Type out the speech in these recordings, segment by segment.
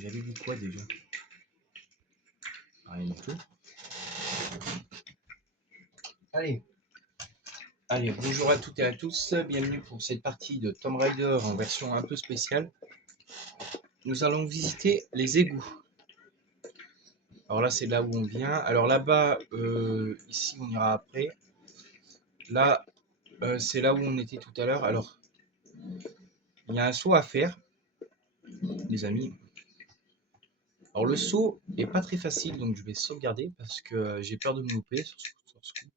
J'avais dit quoi déjà? Rien du tout. Allez, bonjour à toutes et à tous, bienvenue pour cette partie de Tomb Raider en version un peu spéciale. Nous allons visiter les égouts. Alors là, c'est là où on vient. Alors là-bas, ici, on ira après. Là, c'est là où on était tout à l'heure. Alors, il y a un saut à faire, les amis. Alors le saut est pas très facile, donc je vais sauvegarder parce que j'ai peur de me louper sur ce coup.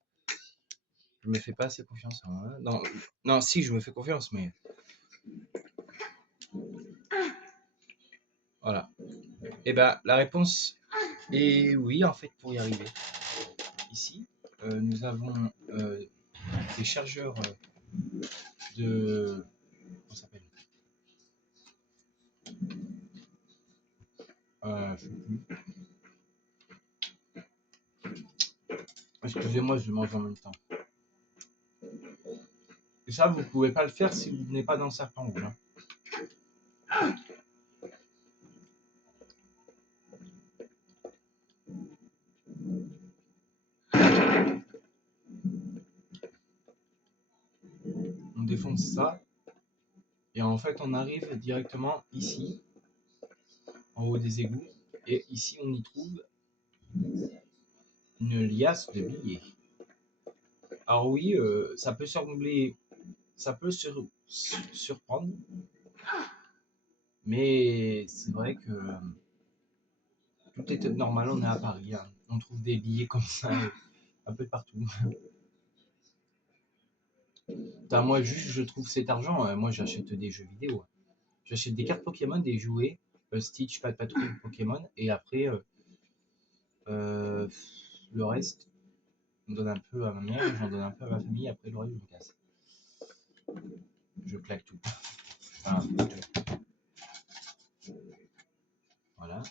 Je me fais pas assez confiance. Hein. Non, si, je me fais confiance, mais voilà. Et ben, la réponse est oui, en fait, pour y arriver. Ici, nous avons des chargeurs de... Comment ça s'appelle? Je sais plus. Excusez-moi, je mange en même temps. Et ça, vous pouvez pas le faire si vous venez pas dans le serpent rouge. Hein. On défonce ça. Et en fait, on arrive directement ici, en haut des égouts. Et ici, on y trouve une liasse de billets. Alors oui, ça peut sembler, ça peut surprendre, mais c'est vrai que tout est normal, on est à Paris, hein. On trouve des billets comme ça un peu de partout. Moi, juste, je trouve cet argent, moi j'achète des jeux vidéo. J'achète des cartes Pokémon, des jouets, Stitch, Pat Patrouille, Pokémon, et après, le reste, on donne un peu à ma mère, j'en donne un peu à ma famille, après le reste, je me casse. Je claque tout. Enfin, tout. Voilà.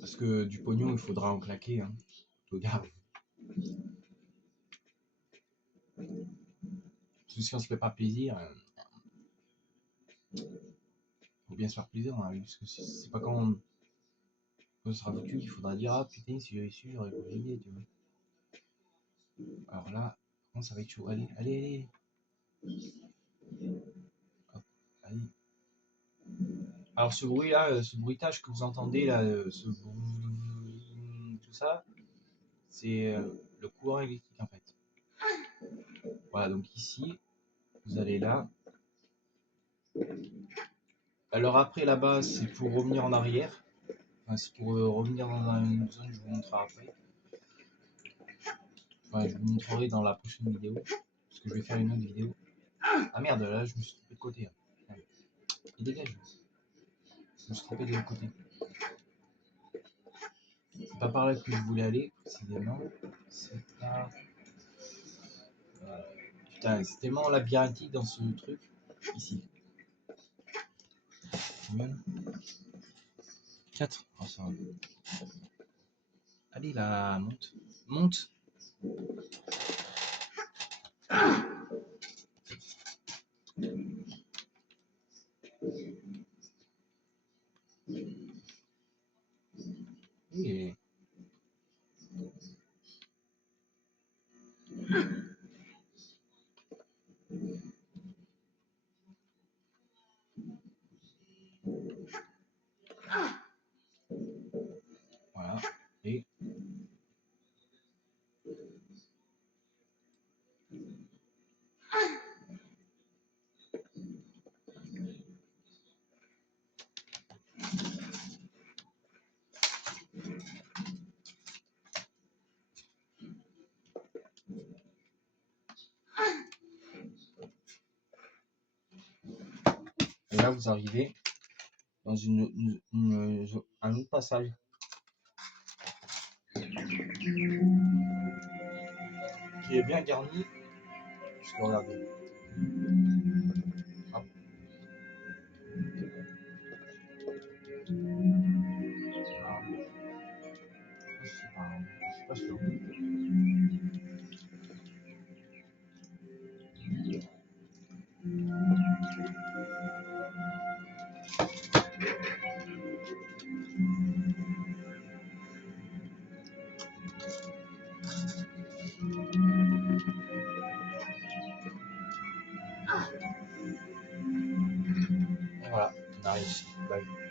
Parce que du pognon, il faudra en claquer. Hein. Regarde. Si on se fait pas plaisir, faut bien se faire plaisir dans la vie. Parce que c'est pas quand on sera foutu qu'il faudra dire ah putain, si j'avais su, j'aurais pas gagné, tu vois. Alors là, ça va être chaud. Allez, allez, allez. Hop, allez. Alors ce bruit là, ce bruitage que vous entendez là, tout ça, c'est le courant électrique en fait. Voilà, donc ici, vous allez là. Alors après là-bas, c'est pour revenir en arrière. Enfin, c'est pour revenir dans une zone, je vous montrerai après. Enfin, je vous montrerai dans la prochaine vidéo. Parce que je vais faire une autre vidéo. Ah merde, là, je me suis trompé de côté. Allez. Et dégage. Je me suis trompé de l'autre côté. C'est pas par là que je voulais aller, précisément. C'est pas... Putain, c'est tellement labyrinthique dans ce truc. Ici. 4. Oh, ça va. Allez là, monte. Monte. Et... Voilà. Et... Et là, vous arrivez dans un autre passage. Qui est bien garni. Je peux regarder. Hop. Ah. Je sais pas sûr. Et voilà, on a réussi. Bye.